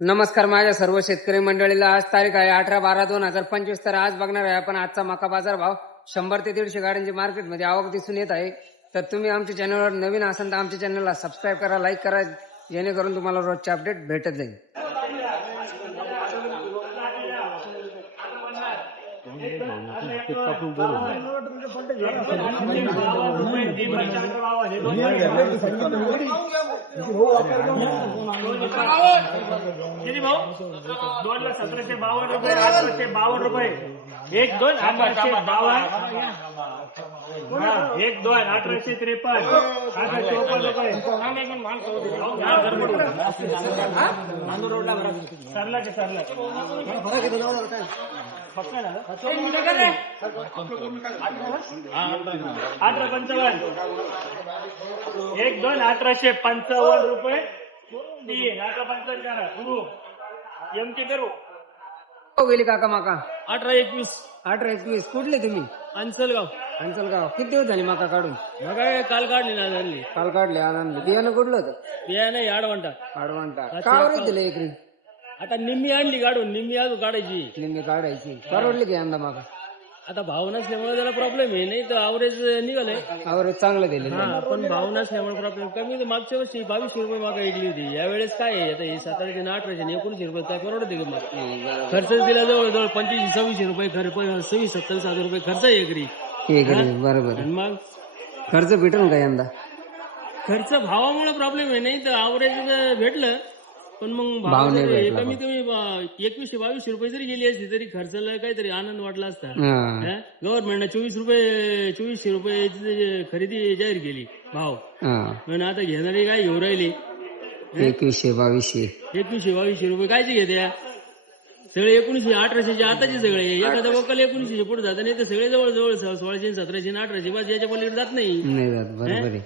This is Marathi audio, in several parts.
नमस्कार माझ्या सर्व शेतकरी मंडळीला. आज तारीख आहे अठरा बारा दोन हजार पंचवीस. तर आज बघणार आहे आपण आजचा मका बाजार भाव. शंभर ते दीडशे गाड्यांची मार्केटमध्ये आवक दिसून येत आहे. तर तुम्ही आमच्या चॅनलवर नवीन असाल तर आमच्या चॅनलला सबस्क्राईब करा लाईक करा जेणेकरून तुम्हाला रोजचे अपडेट भेटत जाईल. दोन लाख सतराशे बावन्न रुपये अठराशे बावन्न रुपये एक दोन अठराशे बावन्न हा, एक दोन अठराशे त्रेपन्न अठराशे चौपन्न रुपये हा, गडबड. सरला अठरा पंचावन्न. एक दोन अठराशे पंचावन्न रुपये. तीन अठरा पंचावन्न करा. गुरु एम के करू. हो गेली काका माका. अठरा एकवीस. अठरा एकवीस. कुठले तुम्ही? अंचलगाव अंचलगाव किती दिवस झाली माका काढून? काय काल काढली ना झाली काल काढले आनंद बियाणं कुठलं होतं? बिया नाही आडवंटा आडवंटा का आवडत दिले एकरी आता निम्मी आणली काढून निम्मी अजून काढायची. निम्मी काढायची. परवडली की यंदा माका आता भाव नसल्यामुळे जरा प्रॉब्लेम आहे नाही तर अवरेज निघालंय. आवरेज चांगलं दिले हा पण भाव नसल्यामुळे प्रॉब्लेम कमी तर मागच्या वर्षी बावीसशे रुपये मागा ऐकली होती. यावेळेस काय आहे? आता हे साताराचे ना अठराशे आणि एकोणीसशे रुपये काय परवडते का मग? खर्च दिला जवळजवळ पंचवीस सव्वीसशे रुपये खर्च सव्वीस सत्तावीस हजार रुपये खर्च आहे एकरी. ठीक आहे बरोबर. आणि मग? खर्च भेटेल का यंदा? खर्च भावामुळे प्रॉब्लेम आहे. नाही तर अवरेज भेटलं पण मग भाव भाव नाही जरी भेटला कमी कमी एकवीसशे बावीसशे रुपये जरी गेली असती तरी खर्चाला काहीतरी आनंद वाटला असता. गव्हर्नमेंटने चोवीस रुपये चोवीसशे रुपये खरेदी जाहीर केली भाव. हा. पण आता घेणारी काय घेऊ राहिली? एकवीसशे बावीसशे. एकवीसशे बावीसशे रुपये कायचे घेत्या सगळे एकोणीसशे अठराशेचे आताचे सगळे. एखादा वकाल एकोणीसशे पुढे जात नाही तर सगळे जवळ जवळ सोळाशे सतराशे अठराशे बस याच्या पलीकडे जात नाही नाही जात बरोबर आहे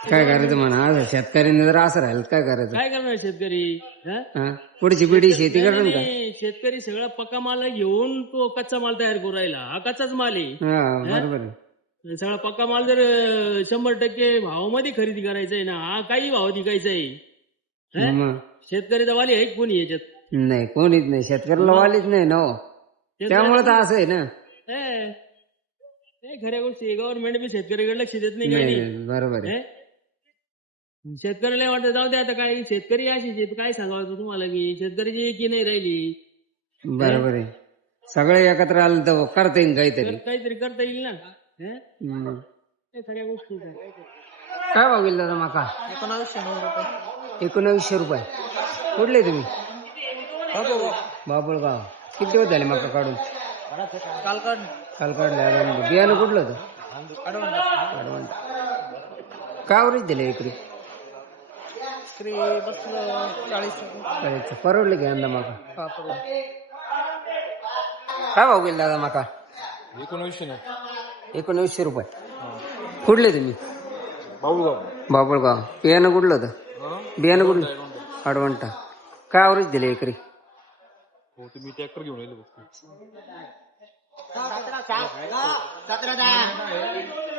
काय करायचं म्हणा? शेतकऱ्यांनी जर असं राहिलं काय करायचं? काय करणार शेतकरी? हा? हा? पुढची पिढी शेती करेल का? शेतकरी सगळा पक्का माल घेऊन तो कच्चा माल तयार करू राहिला. हा कच्चाच माल आहे. हा बरोबर आहे. आणि सगळा पक्का माल जर अं, शंभर टक्के भावामध्ये खरेदी करायचा आहे ना हा काही भाव विकायचा आहे हा? मग? शेतकऱ्याचा वाली आहे कोणी याच्यात? नाही कोणीच नाही. शेतकऱ्याला वालीच नाही ना हो. त्यामुळे तर असं आहे ना. हे. खऱ्या गोष्टी गव्हर्नमेंट बी शेतकऱ्याकडे लक्ष देत नाही काही नाही नाही. नाही, बरोबर आहे. हे? शेतकऱ्याला वाटतं जाऊ दे आता काय शेतकरी अशीच आहेत काय सांगावं तुम्हाला की शेतकऱ्याची की नाही राहिली? बरोबर आहे. सगळे एकत्र आलं तर करता येईल काहीतरी. तर काहीतरी करता येईल ना? हे? हम्म. हे खऱ्या गोष्टी काय भाव गेला दादा माका? एकोणावीसशे नऊ रुपये. एकोणावीसशे रुपये कुठले तुम्ही? बाबुळगाव. किती दिवस झाले माका काढून? काल काढ काल काढले बियाणं कुठलं होतं. काय आवरेज दिले एकरी चाळीस करायचं परवडले की यंदा माका? काय भाव गेला दादा माका? एकोणवीसशे ना एकोणवीसशे रुपये. कुठले तुम्ही? बाबुळगाव. बाबुळगाव. बियाणं कुठलं होतं? बियाणं कुठलं? अडवंटा काय आवरेज दिले एकरी? हो तुम्ही ट्रॅक्टर घेऊन येईल फक्त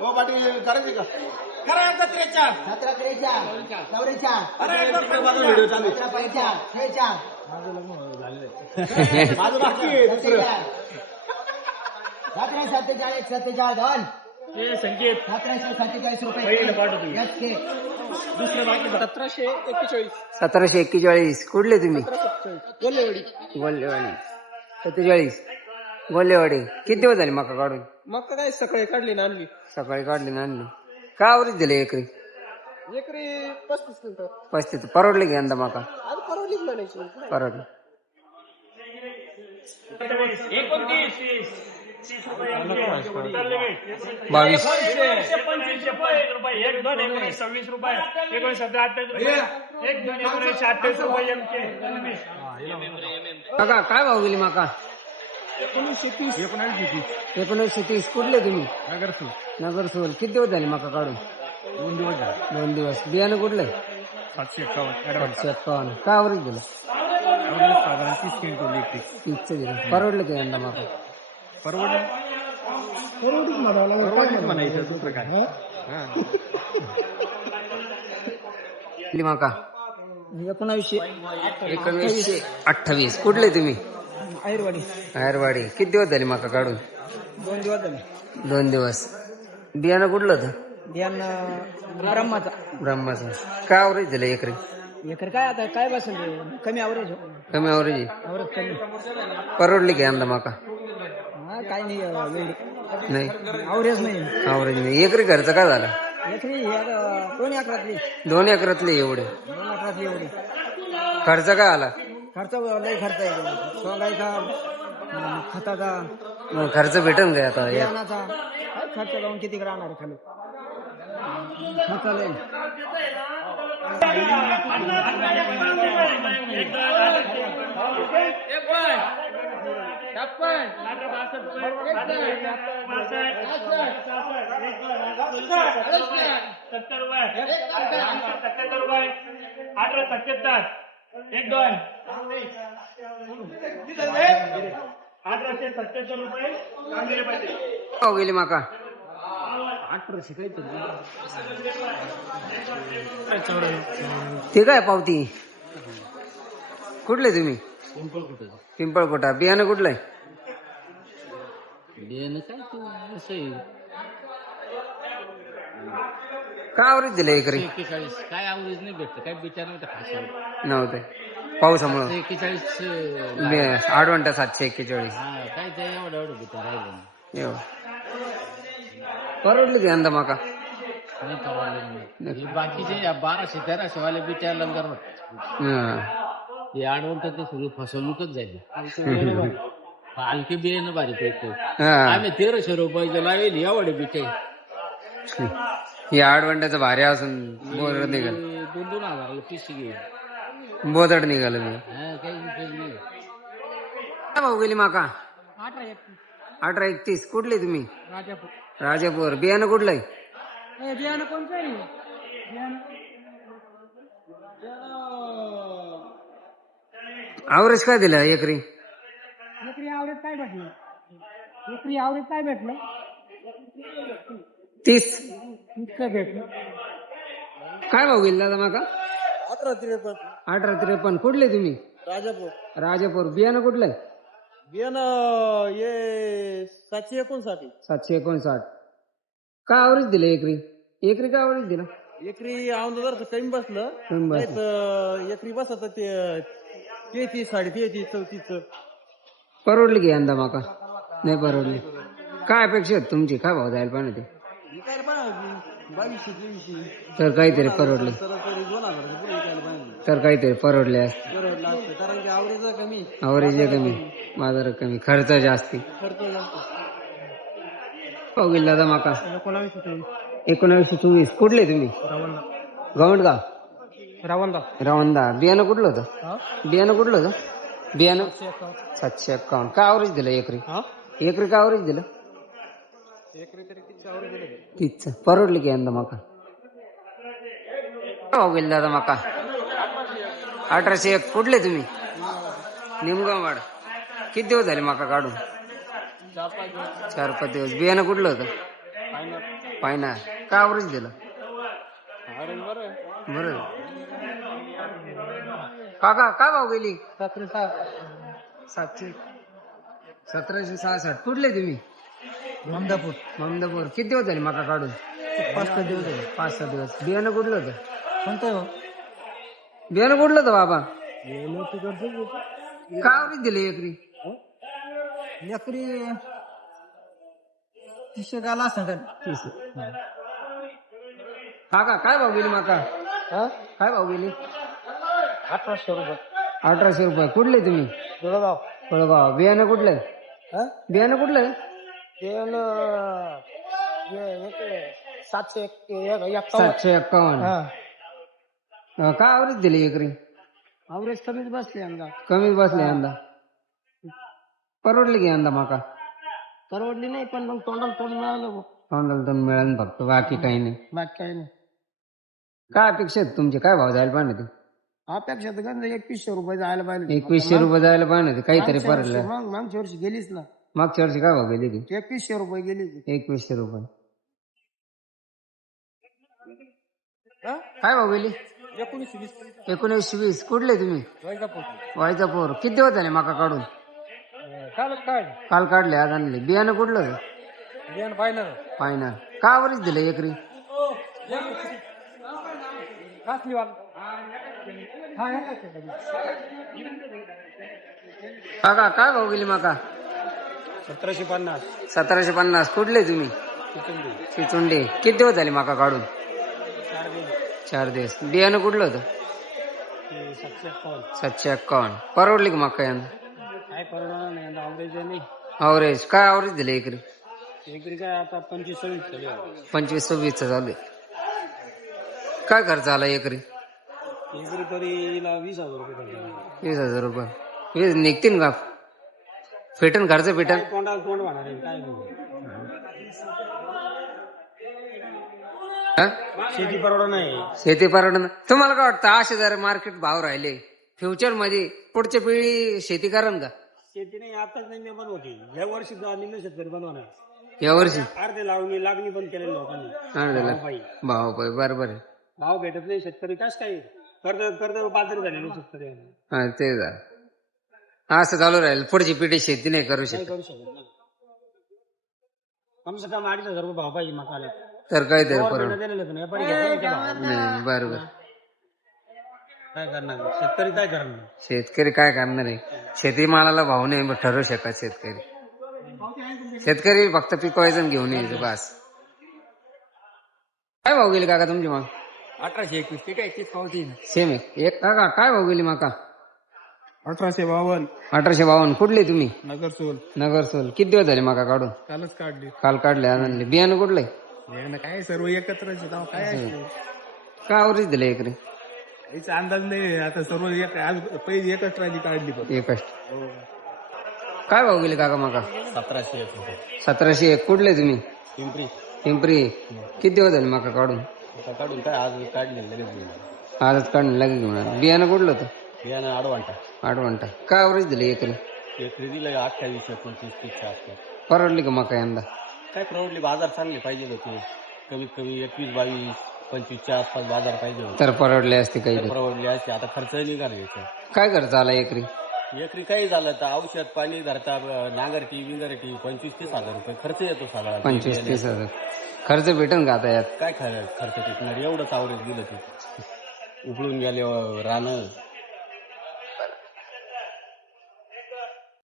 हो पाटील करायचे का? सतरा त्रेचाळ चौरेचाळ सतरा पंचाळ छेचाळ माझं बाकी आहे दुसरं. सतरा सत्तेचाळीस सत्तेचाळ धन. हे संकेत. सतराशे सत्तेचाळीस पहिलं रुपये पाठवतो मी. यच घे. दुसरं बाकी सतराशे एक्केचाळीस. सतराशे एक्केचाळीस. कुठले तुम्ही? गोल्लेवाडी. सत्तेचाळीस. गोल्लेवाडी. किती दिवस झाले मका काढून? मग काय सकाळी काढली ना आणली? सकाळी काढली ना आणली. काय आवरेज दिले एकरी? एकरी पस्तीस क्विंटल. पस्तीस. परवडले की यंदा मका? आज परवलीच म्हणायची परवडले. बावीस. सव्वीस रुपये एकोणीस अठ्ठावीस रुपये. एक दोन एकोणीसशे अठ्ठावीस रुपये काका काय भाव गेली माका? एकोणावीसशे तीस. एकोणीसशे तीस. कुठले तुम्ही? नगर सु नगर सोल किती दिवस झाले माका काढून? दोन दिवस झाले. दोन दिवस. बियाणं कुठलं? सातशे ऍडव्हान्स सातशे एक्कावन्न काय आवरेज दिलं साधारण तीस क्विंटल इलेक्ट्रिक तीसचं दिलं. परवडलं की यंदा माका? परवडलं. परवडलं म्हणायचं दुसरं काय? हा? किती माका? एकोणावीसशे एकोणीसशे अठ्ठावीस. कुठले तुम्ही? आयुर्वाडी. आयरवाडी. किती दिवस झाले माका काढून? दोन दिवस झाले. दोन दिवस. बियाणं कुठलं होतं? ध्यान ब्रह्माचा. ब्रह्माचं. काय आवरेज दिलं एकरी? एकर काय आता काय बसेल? कमी आवरेज कमी आवरेज आवरेज कमी. परवडली की यंदा माका? हा काय नाही अं, एवढी नाही. आवरेज नाही. आवरेज नाही. एकरी खर्च काय झाला? एकरी हे आता दोन अकरातली दोन एकरातले एवढे. दोन अकरातली एवढी. खर्च काय आला? खर्च लय खर्च आहे. सोंगायचा खताचा. मग खर्च भेटन काय आता या- काय खर्च जाऊन किती राहणार आहे खाली? खर्च लय सत्तर रुपये. सत्याहत्तर रुपये. अठरा सत्याहत्तर एक दोन. अठराशे सत्याहत्तर रुपये. कांदे पाहिजे भाव गेली माका. ते काय पावती? कुठले तुम्ही? पिंपळकोटा. बियाणं कुठलंय काय आवरेज दिलं एकरी? एक्केचाळीस काय आवरेज नाही भेटत. काय बिचार नाही फसवलं नव्हते पावसामुळं एक्केचाळीस आडवंटा सातशे एक्केचाळीस हा काय ते एवढं एवढं बिचार राहिलं नाही. परवडलं यंदा माका? नाही परवडलं नाही. हे बाकीचे या बाराशे तेराशे वाले बिचार लंगर हा. हे ते सगळी फसवणूकच झाली. हलके बियाणं हा. आम्ही तेराशे रुपयाचे लावेल एवढे बिचार. हे आडवंट्याचं भारी असून बोरड निघाल. दोन दोन पिशी घेईल बोदड निघाल मी हा काय भाऊ गेली माका? अठरा एकतीस. कुठले तुम्ही? राजापूर. बियाणं कुठलंय बियाणं कोणतं आहे? आवरेज काय दिलं एकरी? एकरी आवरेज काय भेटलं? एकरी आवरेज काय भेटलं? तीस. काय भाऊ गेली दादा माका? अठरा त्रेपन्न अठरा त्रेपन्न कुठले तुम्ही? राजापूर. राजापूर. बियाणं कुठलंय बियाणं ये सातशे एकोणसाठी सातशे एकोणसाठ. काय आवरेज दिलं एकरी? एकरी काय आवरेज दिलं? एकरी औंध जर कमी बसलं कमी एकरी बसत ते तेहतीस साडे तेहतीस चौतीस. परवडली की यंदा माका? नाही परवडली. काय अपेक्षा आहेत तुमची? काय भाव जायला पाहिजे पाहिजे बावीसशे तेवीसशे तर काहीतरी परवडले. तर तरी दोन हजार पुढे विकायला पाहिजे तर काहीतरी परवडले असते. लागतं कारण की आवरेज कमी. आवरेज कमी. बाजार कमी खर्च जास्ती. खर्च जास्त भाऊ गेली दादा माका. एकोणावीसशे चोवीस. कुठले तुम्ही? रावणदा गवंडगाव. रावणदा रावंदा बियाणं कुठलं होतं? बियाणं कुठलं होतं? बियाणं? सातशे एक्कावन्न काय आवरेज दिलं एकरी? एकरी काय आवरेज दिलं? तीच. परवडली की यंदा माका? हो गेल दादा मका. अठराशे एक कुठले तुम्ही. निमगावाड किती दिवस झाले मका काढून? चार पाच दिवस. बियाणं कुठलं होतं? पायना काय आवरेज दिलं? बरं. काका काय भाव गेली? सतरा सहा सातशे सतराशे सहासष्ट. कुठले तुम्ही. ममदापूर ममदापूर किती दिवस झाले माका काढून? पाच सहा दिवस झाले. पाच सहा दिवस. बियाणं कुठलं होतं? कोणतं हो? बियाणं कुठलं होतं बाबा? तिकडचं काय दिले एकरी? एकरी तीसशे गाला असं तीस काका काय भाव गेली माका? काय भाव गेली? अठराशे रुपये. अठराशे रुपये. कुठले तुम्ही? फळगाव बियाणं कुठलं? हा? बियाणं कुठलं? हे- हे सातशे सातशे एक्कावन्न हा. काय आवरेज दिली एकरी? अवरेज कमीच बसले यंदा. कमीच बसले यंदा. परवडली की यंदा माका? परवडली नाही पण मग तोंडाला तोंड मिळालं. तोंडाला दोन मिळेल फक्त बाकी काही नाही. बाकी काही नाही. काय अपेक्षा आहेत तुमचे? काय भाव जायला पाहिजे ते अपेक्षा तर गंज एकवीसशे रुपये जायला पाहिजे एकवीसशे रुपये जायला पाहिजे काहीतरी परवडलं मग मागच्या वर्षी गेलीच ना. मागच्या वर्षी काय भाव गेली ती एकवीसशे रुपये गेली एकवीसशे रुपये. काय भाव गेली? एकोणीसशे वीस. एकोणीसशे वीस. कुठले तुम्ही? वायचापूर किती दिवस झाले माका काढून? काय काल काढले आज आणले. बियाणं कुठलं? होतं? बियाणं पाहिलं का आवरेज दिलं एकरी. कासली वाल? काका काय भाव गेली माका? सतराशे पन्नास. सतराशे पन्नास. कुठले तुम्ही? चिचुंडे किती दिवस झाले माका काढून? चार दिवस. बियाणं कुठलं होतं? सातशे एक्कावन्न परवडली का माका यंदा? काय परवडणार नाही. आता अवरेज नाही. अवरेज काय अवरेज दिलं एकरी एकरी काय आता पंचवीस सव्वीस आहे. पंचवीस सव्वीसचं चालू आहे काय खर्च आला एकरी एकरी तरी हिला वीस हजार रुपये खर्च आला. वीस हजार रुपये. वीस निघतील का? फेटन खर्च फेटन तोंडाला तोंड होणार आहे काय नाही. शेती परवडा नाही. शेती परवडण तुम्हाला काय वाटतं असे जर मार्केट भाव राहिले फ्युचरमध्ये पुढच्या पिढी शेती करण का? शेती नाही आताच नाही मी बंद होती या वर्षी निम्न शेतकरी बंद होणार यावर्षी अर्धे लावणी लागणी बंद केलेली लोकांनी. दिला भाव पाय बरोबर आहे. भाव भेटत नाही शेतकरी कास काय? कर्ज कर्ज बाजारी झालेले शेतकरी आहे. हा ते झालं असं चालू राहील. पुढची पिढी शेती नाही करू नाही शकत करू शकत. कम से कम अडीच हजार रुपये भाव पाहिजे मकाला. तर काय ते गव्हर्नमेंटने परवड दिलेलं होतं ना, व्यापारी घेतलं नाही ते भाव. नाही बरोबर. काय करणार? शेतकरी काय करणार? शेतकरी काय करणार आहे? शेतीमालाला भाव नाही ठरवू शकत शेतकरी. शेतकरी फक्त पिकवायचं आणि घेऊन यायचं बस. काय भाव गेली काका तुमची मग? अठराशे एकवीस ते काय तीच पावती. सेम आहे. एक काका काय भाव गेली माका? अठराशे बावन्न. अठराशे बावन्न. कुठले तुम्ही? नगरसोल नगरसोल किती दिवस झाले माका काढून? कालच काढली. काल काढले आज आणले. बियाणं कुठलंय काय सर्व एकत्रच आहे. तेव्हा काय आहे? काय आवरेज दिलं एकरी? याचा अंदाज नाही आता सर्व एक आज पहिली एकच ट्रायली काढली एकच. काय भाव गेले काका माका? सतराशे एक रुपये. सतराशे एक. कुठले तुम्ही? पिंपरी. पिंपरी. किती दिवस झाले माका काढून? आता काढून काय आज काढले लगेच आजच काढून लगेच घेऊन आलो. बियाणं कुठलं होतं? बियाणं आडवांटा आठ घंटा काय आवरेज दिलं एकरी अठ्ठावीस एकोणतीस तीसच्या आसपास परवडली का मका यंदा? काय प्रवडली? बाजार चांगले पाहिजे होते. कमीत कमी एकवीस बावीस पंचवीसच्या आसपास बाजार पाहिजे होते. तर परवडले असते काही परवडली असते आता खर्च निघाला याचा. काय खर्च आला एकरी? एकरी काही झालं तर औषध पाणी धरता अं, नांगरटी बिंगरटी पंचवीस तीस हजार रुपये खर्च येतो सगळा. पंचवीस तीस हजार. खर्च भेटेन का आता यात? काय खर्च खर्च टिकणार एवढंच आवरेज दिलं ते. उकळून गेले रानं.